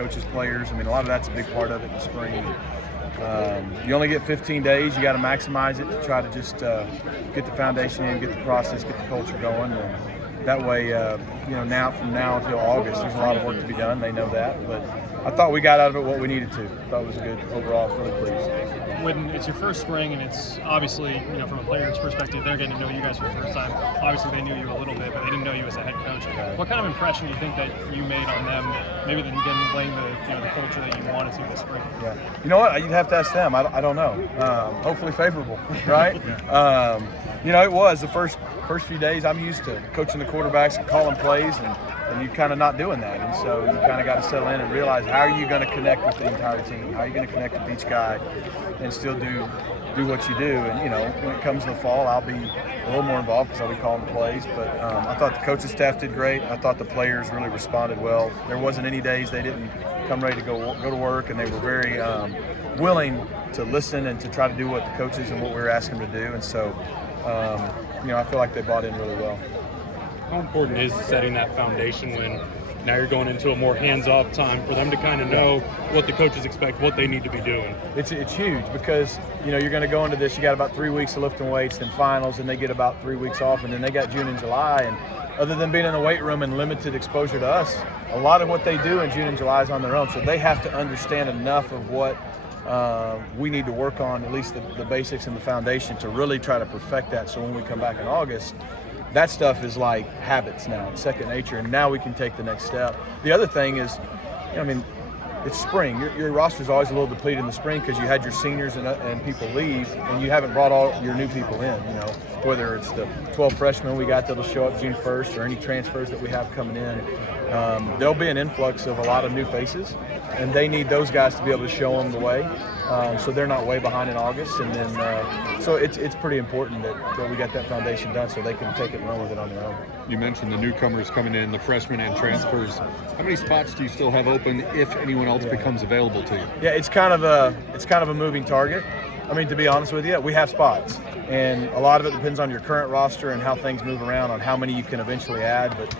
coaches, players. I mean, a lot of that's a big part of it in the spring. You only get 15 days. You got to maximize it to try to just get the foundation in, get the process, get the culture going. And that way, now from now until August, there's a lot of work to be done. They know that. But I thought we got out of it what we needed to. I thought it was a good overall. Really pleased. When it's your first spring and it's obviously, from a player's perspective, they're getting to know you guys for the first time. Obviously, they knew you a little bit, but they didn't know you as a head coach. What kind of impression do you think that you made on them? Maybe then laying the culture that you wanted to this spring. Yeah. You know what? You'd have to ask them. I don't know. Hopefully favorable, right? It was the first few days. I'm used to coaching the quarterbacks and calling plays, and you're kind of not doing that. And so you kind of got to settle in and realize, how are you going to connect with the entire team? How are you going to connect with each guy and still do what you do? And, when it comes to the fall, I'll be a little more involved because I'll be calling the plays. But I thought the coaching staff did great. I thought the players really responded well. There wasn't any days they didn't come ready to go to work, and they were very willing to listen and to try to do what the coaches and what we were asking them to do. And so, I feel like they bought in really well. How important is setting that foundation when now you're going into a more hands-off time for them to kind of know what the coaches expect, what they need to be doing? It's huge because, you're going to go into this, you got about 3 weeks of lifting weights, then finals, and they get about 3 weeks off, and then they got June and July. And other than being in the weight room and limited exposure to us, a lot of what they do in June and July is on their own. So they have to understand enough of what we need to work on, at least the basics and the foundation, to really try to perfect that. So when we come back in August, that stuff is like habits now, it's second nature, and now we can take the next step. The other thing is, it's spring. Your roster is always a little depleted in the spring because you had your seniors and people leave, and you haven't brought all your new people in, whether it's the 12 freshmen we got that'll show up June 1st or any transfers that we have coming in. There'll be an influx of a lot of new faces, and they need those guys to be able to show them the way, so they're not way behind in August. And then, so it's pretty important that we got that foundation done so they can take it and run with it on their own. You mentioned the newcomers coming in, the freshmen and transfers. How many spots do you still have open if anyone else becomes available to you? Yeah, it's kind of a moving target. To be honest with you, we have spots, and a lot of it depends on your current roster and how things move around on how many you can eventually add. But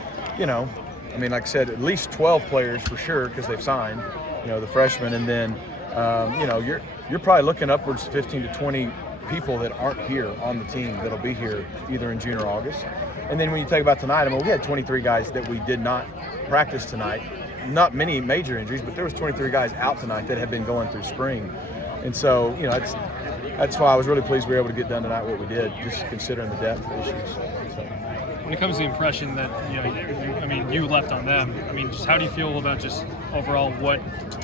like I said, at least 12 players for sure because they've signed, the freshmen, and then you're probably looking upwards to 15 to 20 people that aren't here on the team that'll be here either in June or August. And then when you think about tonight, we had 23 guys that we did not practice tonight. Not many major injuries, but there was 23 guys out tonight that had been going through spring. And so, that's why I was really pleased we were able to get done tonight what we did, just considering the depth of issues. So. When it comes to the impression that you left on them, just how do you feel about just overall what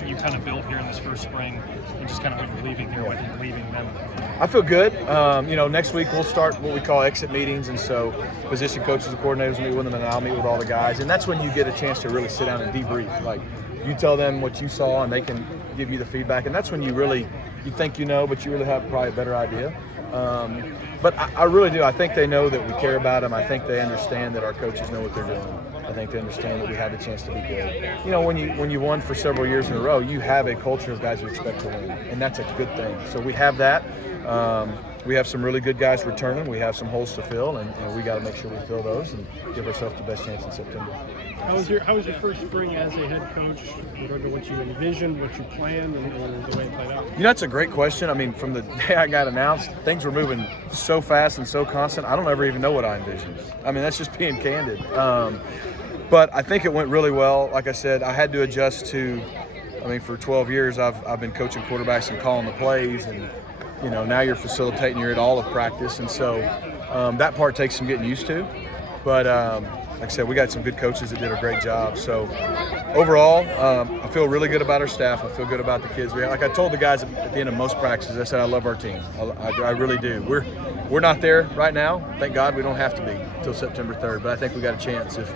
you kind of built here in this first spring, and just kind of what you're leaving here with and leaving them? I feel good. Next week we'll start what we call exit meetings, and so position coaches and coordinators meet with them, and I'll meet with all the guys, and that's when you get a chance to really sit down and debrief. Like, you tell them what you saw, and they can give you the feedback, and that's when you think but you really have probably a better idea. But I really do. I think they know that we care about them. I think they understand that our coaches know what they're doing. I think they understand that we had the chance to be good. When you won for several years in a row, you have a culture of guys who expect to win, and that's a good thing. So we have that. We have some really good guys returning. We have some holes to fill, and we got to make sure we fill those and give ourselves the best chance in September. How was your first spring as a head coach, compared to what you envisioned, what you planned, and the way it played out? That's a great question. From the day I got announced, things were moving so fast and so constant. I don't ever even know what I envisioned. That's just being candid. But I think it went really well. Like I said, I had to adjust to. For 12 years, I've been coaching quarterbacks and calling the plays, and now you're facilitating, you're at all of practice, and so that part takes some getting used to. But like I said, we got some good coaches that did a great job. So overall, I feel really good about our staff. I feel good about the kids. Like I told the guys at the end of most practices, I said I love our team. I really do. We're not there right now. Thank God we don't have to be until September 3rd. But I think we got a chance if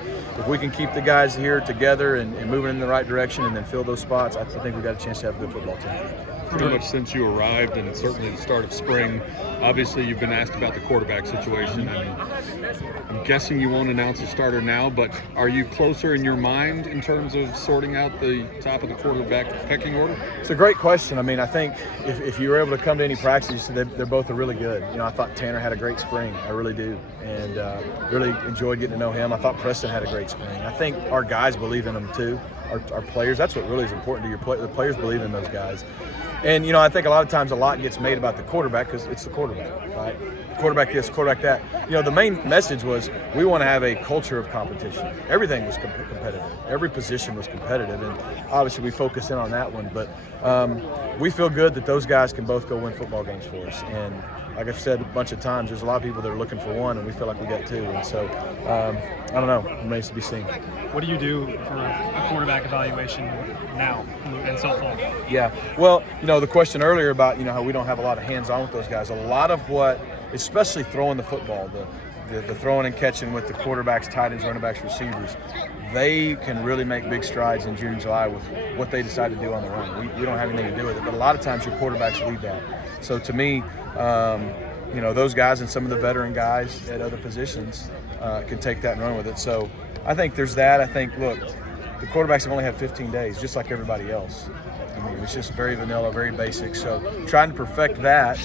we can keep the guys here together and moving in the right direction and then fill those spots. I think we got a chance to have a good football team. Pretty much since you arrived, and certainly the start of spring, obviously you've been asked about the quarterback situation, and I'm guessing you won't announce a starter now, but are you closer in your mind in terms of sorting out the top of the quarterback pecking order? It's a great question. I think if you were able to come to any practice, they're both really good. I thought Tanner had a great spring. I really do, and really enjoyed getting to know him. I thought Preston had a great spring. I think our guys believe in him too. our players. That's what really is important to the players believe in those guys. And, I think a lot of times a lot gets made about the quarterback because it's the quarterback, right? Quarterback this, quarterback that. The main message was we want to have a culture of competition. Everything was competitive. Every position was competitive, and obviously we focus in on that one. But we feel good that those guys can both go win football games for us. And like I've said a bunch of times, there's a lot of people that are looking for one, and we feel like we got two. And so, I don't know. It remains to be seen. What do you do for a quarterback evaluation now in so far? Yeah. Well, the question earlier about, how we don't have a lot of hands-on with those guys. A lot of what, especially throwing the football, the throwing and catching with the quarterbacks, tight ends, running backs, receivers, they can really make big strides in June and July with what they decide to do on the run. We don't have anything to do with it, but a lot of times your quarterbacks lead that. So to me, those guys and some of the veteran guys at other positions can take that and run with it. So I think there's that. I think, look, the quarterbacks have only had 15 days, just like everybody else. It's just very vanilla, very basic. So trying to perfect that,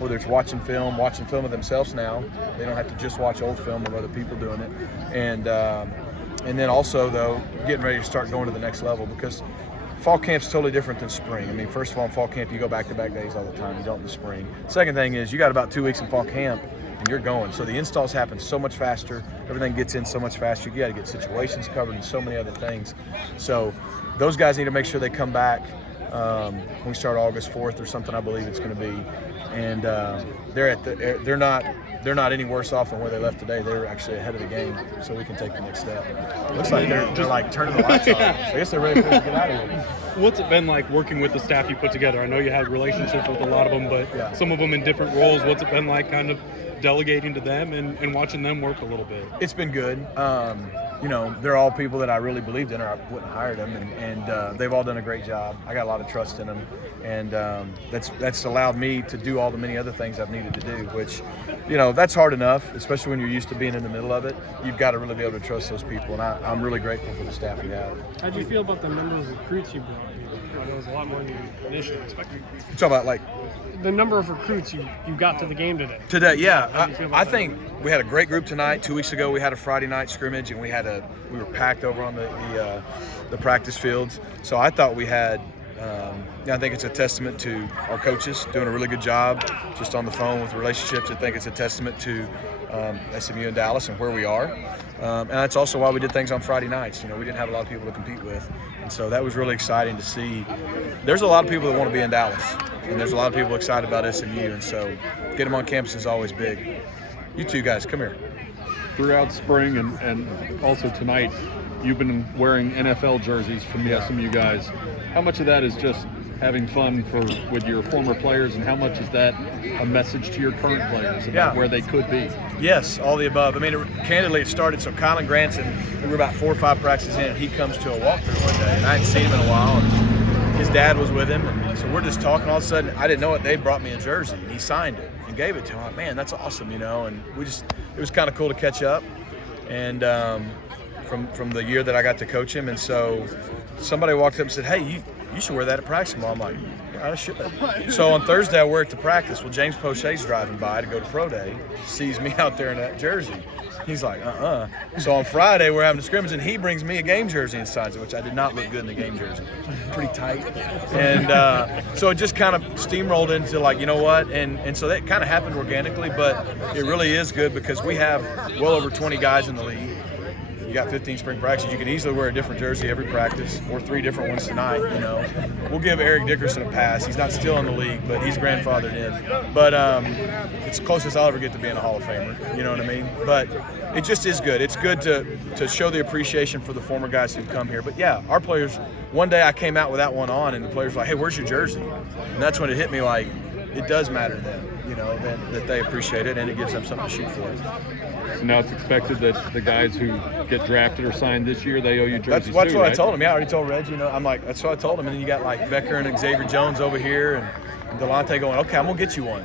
whether it's watching film of themselves now, they don't have to just watch old film of other people doing it. And then also, though, getting ready to start going to the next level, because fall camp's totally different than spring. First of all, in fall camp, you go back-to-back days all the time. You don't in the spring. Second thing is you got about 2 weeks in fall camp, and you're going. So the installs happen so much faster. Everything gets in so much faster. You got to get situations covered and so many other things. So those guys need to make sure they come back when we start August 4th or something, I believe it's going to be. And they're not any worse off than where they left today. They're actually ahead of the game, so we can take the next step. It looks like they're like turning the lights on. So I guess they're ready for us to get out of here. What's it been like working with the staff you put together? I know you had relationships with a lot of them, but some of them in different roles. What's it been like kind of delegating to them and watching them work a little bit? It's been good. They're all people that I really believed in, or I wouldn't hire them, and they've all done a great job. I got a lot of trust in them, and that's allowed me to do all the many other things I've needed to do, which, that's hard enough, especially when you're used to being in the middle of it. You've got to really be able to trust those people, and I'm really grateful for the staff we have. How do you feel about the number of recruits you brought? It was a lot more than you initially expected. You're talking about, like, the number of recruits you got to the game today. Today, yeah. I think we had a great group tonight. 2 weeks ago, we had a Friday night scrimmage, and we were packed over on the practice fields. So I thought we had. I think it's a testament to our coaches doing a really good job just on the phone with relationships. I think it's a testament to SMU and Dallas and where we are. And that's also why we did things on Friday nights. We didn't have a lot of people to compete with. And so that was really exciting to see. There's a lot of people that want to be in Dallas, and there's a lot of people excited about SMU. And so get them on campus is always big. You two guys, come here. Throughout spring and also tonight, you've been wearing NFL jerseys from the SMU guys. How much of that is just having fun with your former players, and how much is that a message to your current players about where they could be? Yes, all the above. Candidly, it started, so Colin Granson, we were about 4 or 5 practices in, and he comes to a walkthrough one day, and I hadn't seen him in a while, and his dad was with him, and so we're just talking. All of a sudden, I didn't know it, they brought me a jersey, and he signed it and gave it to him. I'm like, man, that's awesome, and it was kind of cool to catch up, and from the year that I got to coach him. And so somebody walked up and said, hey, you should wear that at practice tomorrow. I'm like, yeah, I should. So on Thursday, I wear it to practice. Well, James Poche's driving by to go to Pro Day, sees me out there in that jersey. He's like, So on Friday, we're having a scrimmage, and he brings me a game jersey and signs it, which I did not look good in the game jersey. Pretty tight. And so it just kind of steamrolled into, like, you know what? And so that kind of happened organically, but it really is good because we have well over 20 guys in the league. You got 15 spring practices. You can easily wear a different jersey every practice, or 3 different ones tonight. We'll give Eric Dickerson a pass. He's not still in the league, but he's grandfathered in. But it's the closest I'll ever get to being a Hall of Famer. You know what I mean? But it just is good. It's good to show the appreciation for the former guys who've come here. But yeah, our players. One day I came out with that one on, and the players were like, "Hey, where's your jersey?" And that's when it hit me, like, it does matter to them. That they appreciate it, and it gives them something to shoot for. So now it's expected that the guys who get drafted or signed this year, they owe you jerseys That's too, what right? I told him. Yeah, I already told Reg. I'm like, that's what I told him. And then you got like Becker and Xavier Jones over here, and Delonte going, okay, I'm gonna get you one.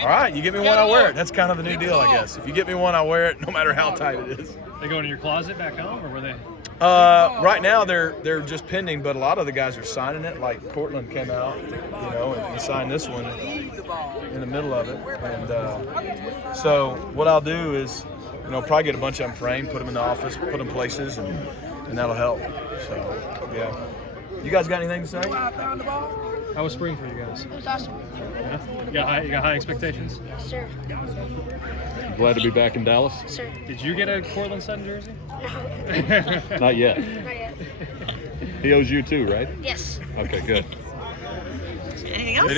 All right, you get me one, I'll wear it. That's kind of the new deal, I guess. If you get me one, I'll wear it, no matter how tight it is. They go in your closet back home, or were they? Right now they're just pending, but a lot of the guys are signing it. Like Cortland came out, and signed this one in the middle of it. And so what I'll do is, probably get a bunch of them framed, put them in the office, put them places, and that'll help. So, yeah. You guys got anything to say? How was spring for you guys? It was awesome. Yeah? You got high expectations? Yes, sir. Glad to be back in Dallas? Yes, sir. Did you get a Portland Sun jersey? No, Not yet. not yet. He owes you too, right? Yes. Okay, good. Anything else?